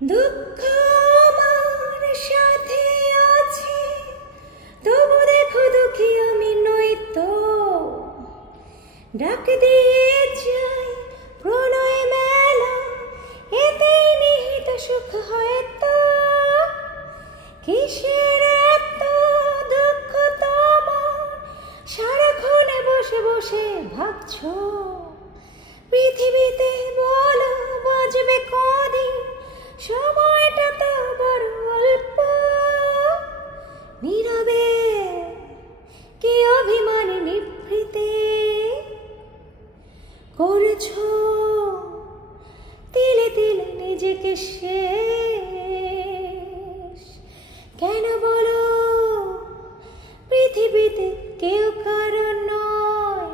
দুঃখ আমার সাথে আছে, তবু দেখো দুঃখী আমি নই তো। ডাক দিয়ে যাই প্রণয় মেলা, এতেই নিহিত সুখ হয়তো। কিসের এত দুঃখ তোমার, সারাক্ষণে বসে বসে ভাবছো? পৃথিবীতে বলো বাজবে কদিন, সময়টা তো বড় অল্প। নীরবে কি অভিমান নিভৃতে করেছো তিলে তিলে নিজেকে শেষ। কেন বলো পৃথিবীতে কেউ কারণ নয়,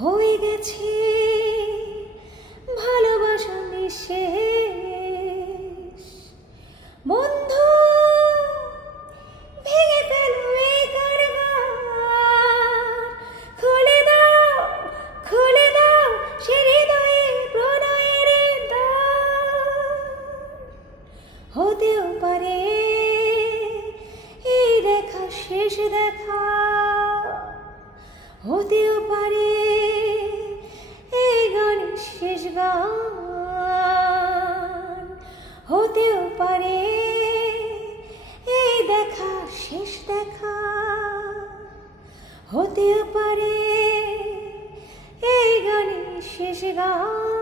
হয়ে গেছে ভালোবাসা নিঃশেষ। বন্ধু ভেঙে ফেলো এই কারবার, খুলে দাও সে হৃদয়ে প্রণয়ের দ্বার। হতেও পারে এই দেখা শেষ দেখা, হতেও পারে এই গানের শেষ গান, হতেও পারে এই দেখা শেষ দেখা, হতেও পারে এই গানের শেষ গান।